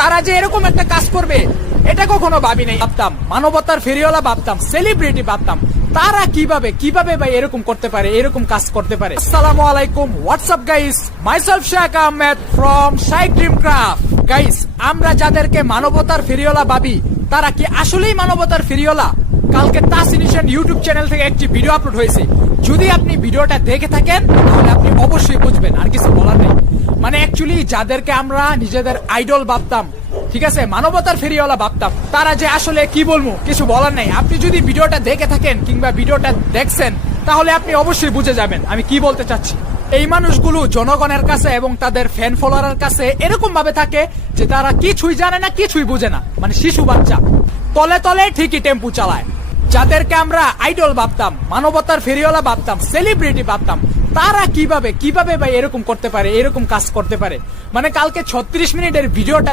তারা যে এরকম একটা কাজ করবে এটা কখনো ভাবি নাই। ভাবতাম মানবতার ফেরিওয়ালা, ভাবতাম সেলিব্রিটি, ভাবতাম তারা কিভাবে ভাই এরকম করতে পারে, এরকম কাজ করতে পারে। আসসালামু আলাইকুম, what's up guys, myself Shaikh Ahmed from Shaikh dream craft. Guys, আমরা যাদেরকে মানবতার ফেরিওয়ালা ভাবি তারা কি আসলেই মানবতার ফেরিওয়ালা? কালকে তাসিনিশন ইউটিউব চ্যানেল থেকে একটি ভিডিও আপলোড হয়েছে। যদি আপনি ভিডিওটা দেখে থাকেন তাহলে আপনি অবশ্যই বুঝবেন, আর কিছু বলার নেই। মানে অ্যাকচুয়ালি যাদেরকে আমরা নিজেদের আইডল ভাবতাম, ঠিক আছে, মানবতার ফেরিওয়ালা ভাবতাম, তারা যে আসলে কি বলবো কিছু বলার নেই। আপনি যদি ভিডিওটা দেখে থাকেন কিংবা ভিডিওটা দেখছেন তাহলে আপনি অবশ্যই বুঝে যাবেন আমি কি বলতে চাচ্ছি। এই মানুষগুলো জনগণের কাছে এবং তাদের ফ্যান ফলোয়ারের কাছে এরকম ভাবে থাকে যে তারা কিছুই জানে না, কিছুই বুঝে না, মানে শিশু বাচ্চা। তলে তলে ঠিকই টেম্পু চালায়। যাদেরকে আমরা আইডল ভাবতাম, মানবতার ফেরিওয়ালা ভাবতাম, সেলিব্রিটি ভাবতাম, তারা কিভাবে ভাই এরকম করতে পারে, এরকম কাজ করতে পারে। মানে কালকে 36 মিনিটের ভিডিওটা